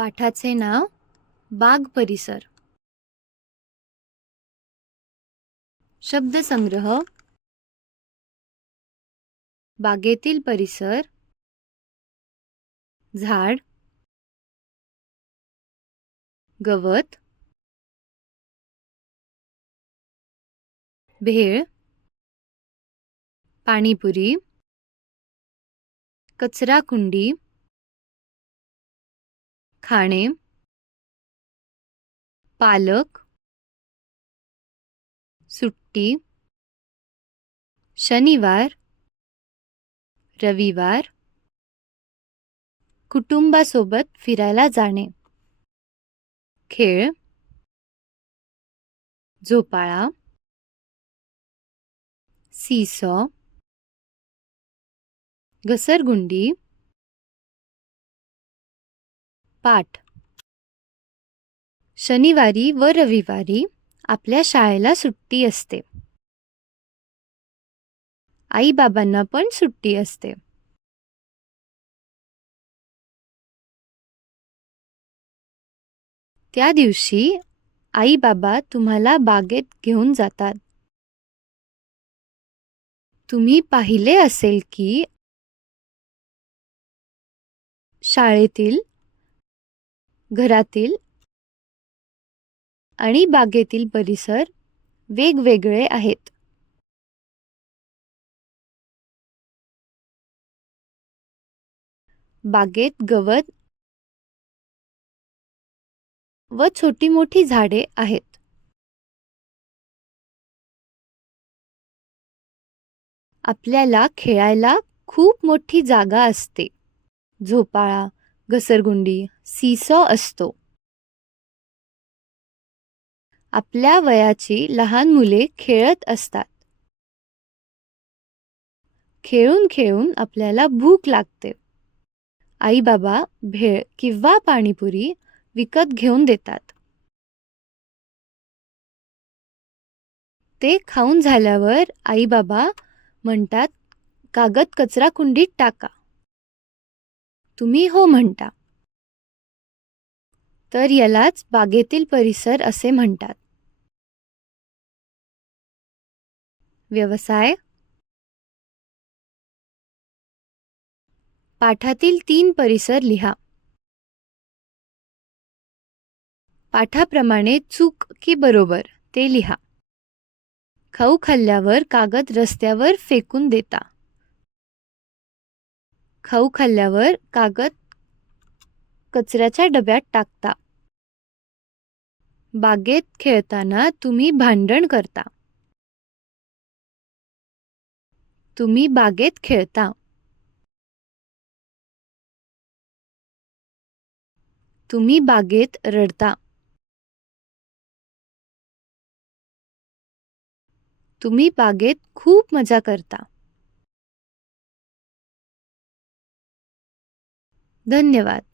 पाठाचे नाव बाग परिसर. शब्दसंग्रह. बागेतील परिसर, झाड, गवत, भेळ, पाणीपुरी, कचराकुंडी, खाणे, पालक, सुट्टी, शनिवार, रविवार, कुटुंबासोबत फिरायला जाणे, खेळ, झोपाळा, सीसॉ, घसरगुंडी, पाठ. शनिवारी व रविवारी आपल्या शाळेला सुट्टी असते. आई-बाबांना पण सुट्टी असते. त्या दिवशी आई-बाबा तुम्हाला बागेत घेऊन जातात. तुम्ही पाहिले असेल की शाळेतील, घरातील आणि बागेतील परिसर वेगवेगळे आहेत. बागेत गवत व छोटी मोठी झाडे आहेत. आपल्याला खेळायला खूप मोठी जागा असते. झोपाळा, घसरगुंडी, सीसॉ असतो. आपल्या वयाची लहान मुले खेळत असतात. खेळून खेळून आपल्याला भूक लागते. आई-बाबा भेळ किंवा पाणीपुरी विकत घेऊन देतात. ते खाऊन झाल्यावर आई-बाबा म्हणतात, कागद कचराकुंडीत टाका. तुम्ही हो म्हणता. तर यालाच बागेतील परिसर असे म्हणतात. व्यवसाय. पाठातील 3 परिसर लिहा. पाठाप्रमाणे चूक की बरोबर ते लिहा. खाऊ खाल्ल्यावर कागद रस्त्यावर फेकून देता. खाऊ खाल्ल्यावर कागद कचऱ्याच्या डब्यात टाकता. बागेत खेळताना तुम्ही भांडण करता. तुम्ही बागेत खेळता. तुम्ही बागेत रडता. तुम्ही बागेत खूप मजा करता. धन्यवाद.